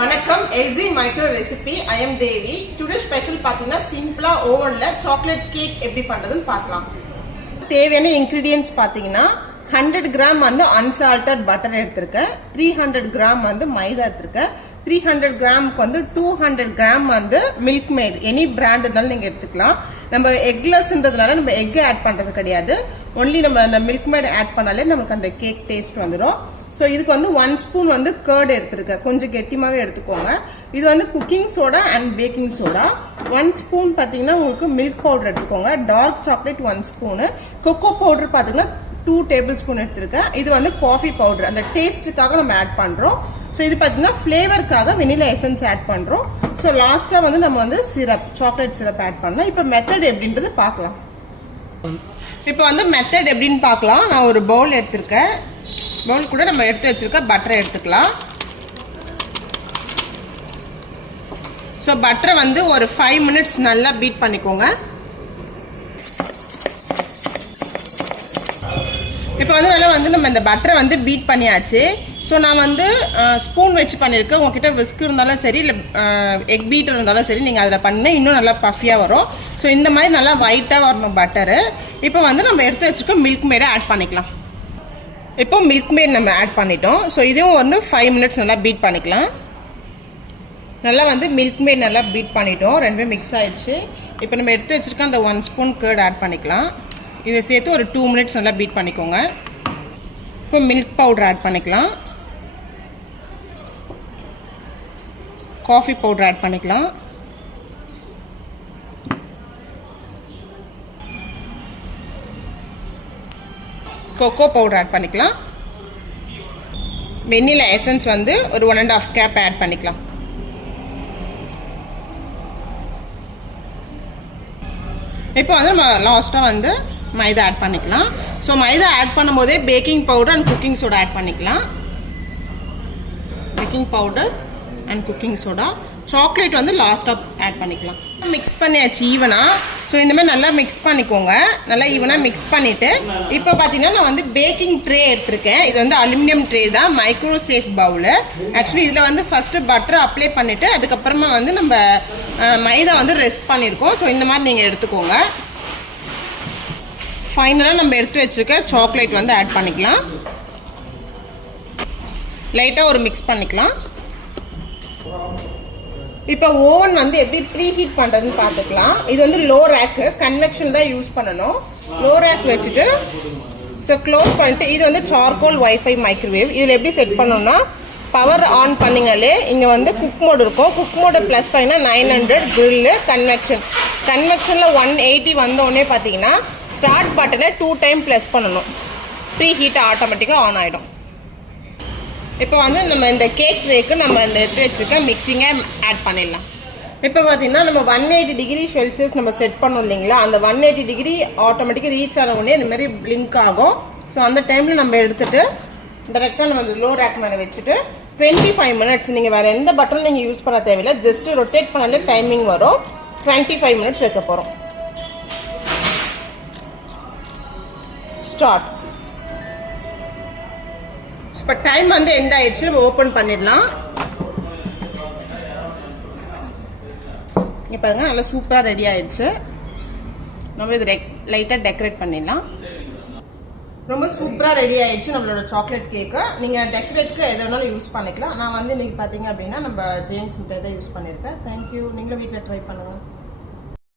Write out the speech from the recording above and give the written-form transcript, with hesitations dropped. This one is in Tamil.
வணக்கம் LG micro recipe. I am Devi. Today special பாத்தீங்கன்னா சிம்பிளா ஓவன்ல சாக்லேட் கேக் எப்படி பண்றதுன்னு பார்க்கலாம். தேவையான இன்கிரிடியன்ட்ஸ் பாத்தீங்கன்னா 100 கிராம் வந்து அன்சால்டட் பட்டர் எடுத்திருக்கேன், 300 கிராம் வந்து மைதா எடுத்திருக்கேன், 300 கிராமுக்கு வந்து 200 கிராம் வந்து மில்க் மேட், எனி பிராண்ட் இருந்தாலும் நீங்க எடுத்துக்கலாம். நம்ம எக்லெஸ்ன்றதுனால நம்ம எக் ஆட் பண்றது கிடையாது, ஒன்லி நம்ம அந்த மில்க் மேட் ஆட் பண்ணாலே நமக்கு அந்த கேக் டேஸ்ட் வந்துடும். ஸோ இதுக்கு வந்து 1 ஸ்பூன் வந்து கர்ட் எடுத்துருக்கேன், கொஞ்சம் கெட்டிமாவே எடுத்துக்கோங்க. இது வந்து cooking soda and baking soda. 1 spoon பார்த்தீங்கன்னா உங்களுக்கு மில்க் பவுடர் எடுத்துக்கோங்க, dark chocolate 1 spoon, cocoa powder பார்த்தீங்கன்னா 2 டேபிள் ஸ்பூன் எடுத்திருக்கேன். இது வந்து காஃபி பவுடர், அந்த டேஸ்ட்டுக்காக நம்ம ஆட் பண்ணுறோம். ஸோ இது பார்த்தீங்கன்னா ஃப்ளேவருக்காக வெனிலா எசன்ஸ் ஆட் பண்ணுறோம். ஸோ லாஸ்ட்டாக வந்து நம்ம வந்து சிரப், சாக்லேட் சிரப் ஆட் பண்ணலாம். இப்போ மெத்தட் எப்படின்றது பார்க்கலாம். இப்போ வந்து மெத்தட் எப்படின்னு பார்க்கலாம். நான் ஒரு பவுல் எடுத்திருக்கேன், பவுல் கூட நம்ம எடுத்து வச்சிருக்க பட்டரை எடுத்துக்கலாம். ஸோ பட்டரை வந்து ஒரு 5 மினிட்ஸ் நல்லா பீட் பண்ணிக்கோங்க. இப்போ வந்து நல்லா வந்து நம்ம இந்த பட்டரை வந்து பீட் பண்ணியாச்சு. ஸோ நான் வந்து ஸ்பூன் வச்சு பண்ணியிருக்கேன். உங்ககிட்ட விஸ்க் இருந்தாலும் சரி, இல்லை எக் பீட்டர் இருந்தாலும் சரி, நீங்கள் அதில் பண்ணினா இன்னும் நல்லா பஃபியாக வரும். ஸோ இந்த மாதிரி நல்லா ஒயிட்டாக வரணும் பட்டரு. இப்போ வந்து நம்ம எடுத்து வச்சிருக்க மில்க் மேடை ஆட் பண்ணிக்கலாம். இப்போ மில்க் மேட் நம்ம ஆட் பண்ணிட்டோம். ஸோ இதையும் வந்து 5 மினிட்ஸ் நல்லா பீட் பண்ணிக்கலாம். நல்லா வந்து மில்க் மேட் நல்லா பீட் பண்ணிட்டோம், ரெண்டுமே மிக்ஸ் ஆயிடுச்சு. இப்போ நம்ம எடுத்து வச்சிருக்க அந்த 1 ஸ்பூன் கர்ட் ஆட் பண்ணிக்கலாம். இதை சேர்த்து ஒரு 2 மினிட்ஸ் நல்லா பீட் பண்ணிக்கோங்க. இப்போ மில்க் பவுடர் ஆட் பண்ணிக்கலாம், காஃபி பவுடர் ஆட் பண்ணிக்கலாம், கொக்கோ பவுடர் ஆட் பண்ணிக்கலாம், வெனிலா எசன்ஸ் வந்து ஒரு 1.5 கேப் ஆட் பண்ணிக்கலாம். இப்போ வந்து நம்ம லாஸ்ட்டாக வந்து மைதா ஆட் பண்ணிக்கலாம். ஸோ மைதா ஆட் பண்ணும்போதே baking powder and cooking soda add பண்ணிக்கலாம். Baking powder and cooking soda, chocolate வந்து லாஸ்ட்டாக ஆட் பண்ணிக்கலாம். மிக்ஸ் பண்ணியாச்சு ஈவனா. ஸோ இந்த மாதிரி நல்லா மிக்ஸ் பண்ணிக்கோங்க, நல்லா ஈவனாக மிக்ஸ் பண்ணிவிட்டு இப்போ பார்த்தீங்கன்னா நான் வந்து பேக்கிங் ட்ரே எடுத்திருக்கேன். இது வந்து அலுமினியம் ட்ரே தான், மைக்ரோ சேஃப் பவுலு. ஆக்சுவலி இதில் வந்து ஃபஸ்ட்டு பட்டர் அப்ளை பண்ணிவிட்டு அதுக்கப்புறமா வந்து நம்ம மைதா வந்து ரெஸ்ட் பண்ணியிருக்கோம். ஸோ இந்த மாதிரி நீங்கள் எடுத்துக்கோங்க. ஃபைனலாக நம்ம எடுத்து வச்சுருக்க சாக்லேட் வந்து ஆட் பண்ணிக்கலாம். லைட்டாக ஒரு மிக்ஸ் பண்ணிக்கலாம். இப்போ ஓவன் வந்து எப்படி ப்ரீ ஹீட் பண்ணுறதுன்னு பார்த்துக்கலாம். இது வந்து லோ ரேக்கு, கன்வெக்ஷன் தான் யூஸ் பண்ணணும். லோ ரேக் வச்சுட்டு ஸோ க்ளோஸ் பண்ணிட்டு, இது வந்து சார்கோல் வைஃபை மைக்ரோவேவ். இதில் எப்படி செட் பண்ணணும்னா பவர் ஆன் பண்ணிங்களே இங்கே வந்து குக் மோட் இருக்கும். குக் மோடு ப்ளஸ் பண்ணினா 900, கிரில்லு கன்வெக்ஷன். கன்வெக்ஷனில் 180 வந்தோடனே பார்த்தீங்கன்னா ஸ்டார்ட் பட்டனை 2 டைம் ப்ளஸ் பண்ணணும், ப்ரீ ஹீட் ஆட்டோமேட்டிக்காக ஆன் ஆகிடும். இப்போ வந்து நம்ம இந்த கேக் ட்ரேக்கு நம்ம இந்த எடுத்து வச்சுருக்க மிக்சிங்கை ஆட் பண்ணிடலாம். இப்போ பார்த்தீங்கன்னா நம்ம 180 டிகிரி செல்சியஸ் நம்ம செட் பண்ணோம் இல்லைங்களா, அந்த 180 டிகிரி ஆட்டோமேட்டிக்காக ரீச் ஆன உடனே இந்த மாதிரி பிளிங்க் ஆகும். ஸோ அந்த டைமில் நம்ம எடுத்துட்டு டேரெக்டாக நம்ம லோ ரேக் மேலே வச்சுட்டு 25 மினிட்ஸ், நீங்கள் வேறு எந்த பட்டனும் நீங்கள் யூஸ் பண்ண தேவையில்லை, ஜஸ்ட் ரொட்டேட் பண்ணாலே டைமிங் வரும். 25 மினிட்ஸ் வைக்க போகிறோம். ஸ்டார்ட். இப்போ டைம் வந்து எண்ட் ஆயிடுச்சு, நம்ம ஓப்பன் பண்ணிடலாம். இங்கே பாருங்க, நல்லா சூப்பராக ரெடி ஆயிடுச்சு. நம்ம இது லைட்டாக டெக்கரேட் பண்ணிடலாம். ரொம்ப சூப்பராக ரெடி ஆயிடுச்சு நம்மளோட சாக்லேட் கேக்கு. நீங்கள் டெக்கரேட்க்கு எதை வேணாலும் யூஸ் பண்ணிக்கலாம். நான் வந்து இன்னைக்கு பார்த்தீங்க அப்படின்னா நம்ம ஜெயின்ஸ் மிட்டாய் தான் யூஸ் பண்ணியிருக்கேன். தேங்க்யூ. நீங்களும் வீட்டில் ட்ரை பண்ணுங்கள்.